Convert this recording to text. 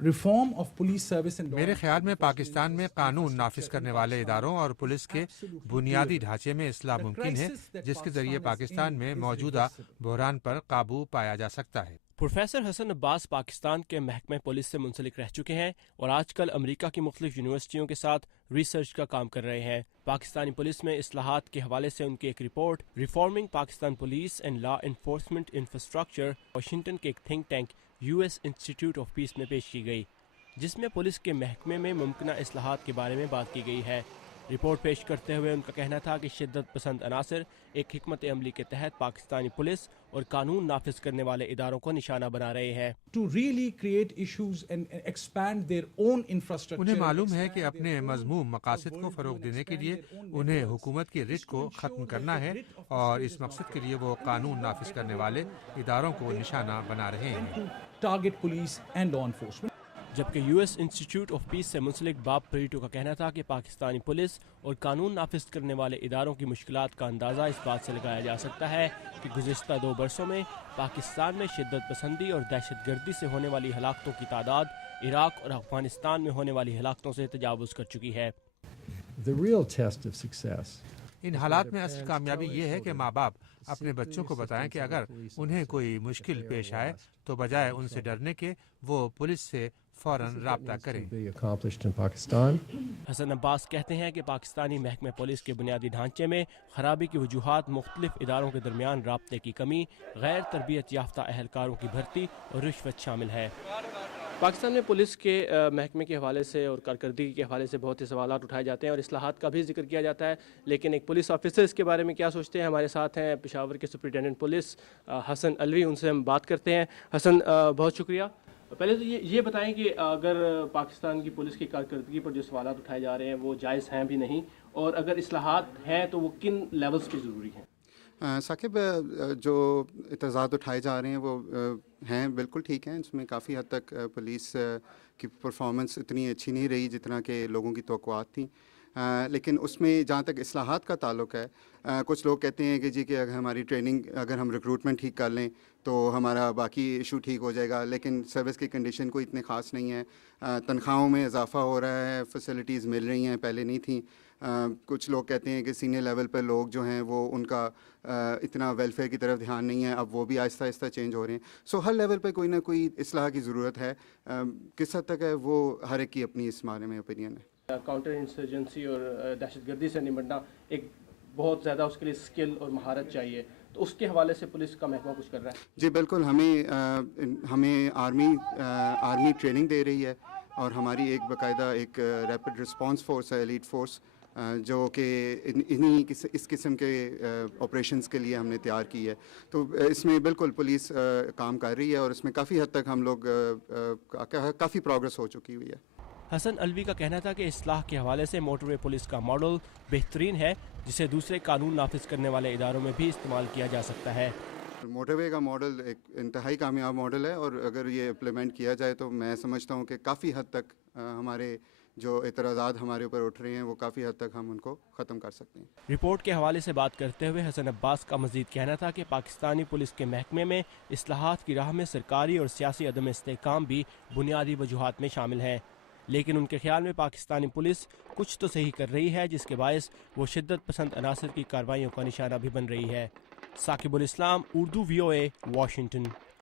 reform of police service and میرے خیال میں پاکستان میں قانون نافذ کرنے والے اداروں اور پولیس کے بنیادی ڈھانچے میں اصلاح ممکن ہے، جس کے ذریعے پاکستان میں موجودہ بحران پر قابو پایا جا سکتا ہے۔ پروفیسر حسن عباس پاکستان کے محکمہ پولیس سے منسلک رہ چکے ہیں اور آج کل امریکہ کی مختلف یونیورسٹیوں کے ساتھ ریسرچ کا کام کر رہے ہیں۔ پاکستانی پولیس میں اصلاحات کے حوالے سے ان کی ایک report reforming Pakistan police and law enforcement infrastructure Washington کے ایک think tank US institute of peace میں پیش کی گئی، جس میں پولیس کے محکمے میں ممکنہ اصلاحات کے بارے میں بات کی گئی ہے۔ رپورٹ پیش کرتے ہوئے ان کا کہنا تھا کہ شدت پسند عناصر ایک حکمت عملی کے تحت پاکستانی پولیس اور قانون نافذ کرنے والے اداروں کو نشانہ بنا رہے ہیں۔ to really create issues and expand their own infrastructure. انہیں معلوم ہے کہ اپنے مذموم مقاصد کو فروغ دینے کے لیے انہیں حکومت کی رٹ کو ختم کرنا ہے، اور اس مقصد کے لیے وہ قانون نافذ کرنے والے اداروں کو نشانہ بنا رہے ہیں۔ to target police and law enforcement. جبکہ US انسٹیٹیوٹ آف پیس سے منسلک باب پریٹو کا کہنا تھا کہ پاکستانی پولیس اور قانون نافذ کرنے والے اداروں کی مشکلات کا اندازہ اس بات سے لگایا جا سکتا ہے کہ گزشتہ 2 برسوں میں پاکستان میں شدت پسندی اور دہشت گردی سے ہونے والی ہلاکتوں کی تعداد عراق اور افغانستان میں ہونے والی ہلاکتوں سے تجاوز کر چکی ہے۔ The real test of success ان حالات میں اصل کامیابی یہ ہے کہ ماں باپ اپنے بچوں کو بتائیں کہ اگر انہیں کوئی مشکل پیش آئے تو بجائے ان سے ڈرنے کے وہ پولیس سے فوراً رابطہ کریں۔ be accomplished in Pakistan. حسن عباس کہتے ہیں کہ پاکستانی محکمہ پولیس کے بنیادی ڈھانچے میں خرابی کی وجوہات مختلف اداروں کے درمیان رابطے کی کمی، غیر تربیت یافتہ اہلکاروں کی بھرتی اور رشوت شامل ہے۔ پاکستان میں پولیس کے محکمے کے حوالے سے اور کارکردگی کے حوالے سے بہت سے سوالات اٹھائے جاتے ہیں اور اصلاحات کا بھی ذکر کیا جاتا ہے، لیکن ایک پولیس آفیسر اس کے بارے میں کیا سوچتے ہیں؟ ہمارے ساتھ ہیں پشاور کے سپرنٹینڈنٹ پولیس حسن الوی، ان سے ہم بات کرتے ہیں۔ حسن، بہت شکریہ۔ پہلے تو یہ بتائیں کہ اگر پاکستان کی پولیس کی کارکردگی پر جو سوالات اٹھائے جا رہے ہیں وہ جائز ہیں بھی نہیں، اور اگر اصلاحات ہیں تو وہ کن لیولز پہ ضروری ہیں؟ ثاقب، جو اعتراضات اٹھائے جا رہے ہیں وہ ہیں بالکل ٹھیک ہیں۔ اس میں کافی حد تک پولیس کی پرفارمنس اتنی اچھی نہیں رہی جتنا کہ لوگوں کی توقعات تھیں، لیکن اس میں جہاں تک اصلاحات کا تعلق ہے، کچھ لوگ کہتے ہیں کہ جی کہ اگر ہماری ٹریننگ، اگر ہم ریکروٹمنٹ ٹھیک کر لیں تو ہمارا باقی ایشو ٹھیک ہو جائے گا، لیکن سروس کی کنڈیشن کوئی اتنے خاص نہیں ہے۔ تنخواہوں میں اضافہ ہو رہا ہے، فیسلٹیز مل رہی ہیں، پہلے نہیں تھیں۔ کچھ لوگ کہتے ہیں کہ سینئر لیول پہ لوگ جو ہیں وہ ان کا اتنا ویلفیئر کی طرف دھیان نہیں ہے، اب وہ بھی آہستہ آہستہ چینج ہو رہے ہیں۔ سو ہر لیول پہ کوئی نہ کوئی اصلاح کی ضرورت ہے۔ کس حد تک ہے وہ ہر ایک کی اپنی اس بارے میں اوپینین ہے۔ کاؤنٹر انسرجنسی اور دہشت گردی سے نمٹنا ایک بہت زیادہ اس کے لیے اسکل اور مہارت چاہیے، تو اس کے حوالے سے پولیس کا محکمہ کچھ کر رہا ہے؟ جی بالکل، ہمیں آرمی ٹریننگ دے رہی ہے، اور ہماری ایک باقاعدہ ایک ریپڈ رسپانس فورس ہے، ایلیٹ فورس، جو کہ اس قسم کے آپریشنز کے لیے ہم نے تیار کی ہے۔ تو اس میں بالکل پولیس کام کر رہی ہے، اور اس میں کافی حد تک ہم لوگ کافی پروگرس ہو چکی ہوئی ہے۔ حسن الوی کا کہنا تھا کہ اصلاح کے حوالے سے موٹر وے پولیس کا ماڈل بہترین ہے، جسے دوسرے قانون نافذ کرنے والے اداروں میں بھی استعمال کیا جا سکتا ہے۔ موٹر وے کا ماڈل ایک انتہائی کامیاب ماڈل ہے، اور اگر یہ امپلیمنٹ کیا جائے تو میں سمجھتا ہوں کہ کافی حد تک ہمارے جو اعتراضات ہمارے اوپر اٹھ رہے ہیں وہ کافی حد تک ہم ان کو ختم کر سکتے ہیں۔ رپورٹ کے حوالے سے بات کرتے ہوئے حسن عباس کا مزید کہنا تھا کہ پاکستانی پولیس کے محکمے میں اصلاحات کی راہ میں سرکاری اور سیاسی عدم استحکام بھی بنیادی وجوہات میں شامل ہیں، لیکن ان کے خیال میں پاکستانی پولیس کچھ تو صحیح کر رہی ہے، جس کے باعث وہ شدت پسند عناصر کی کارروائیوں کا نشانہ بھی بن رہی ہے۔ ثاقب الاسلام، اردو VOA، واشنگٹن۔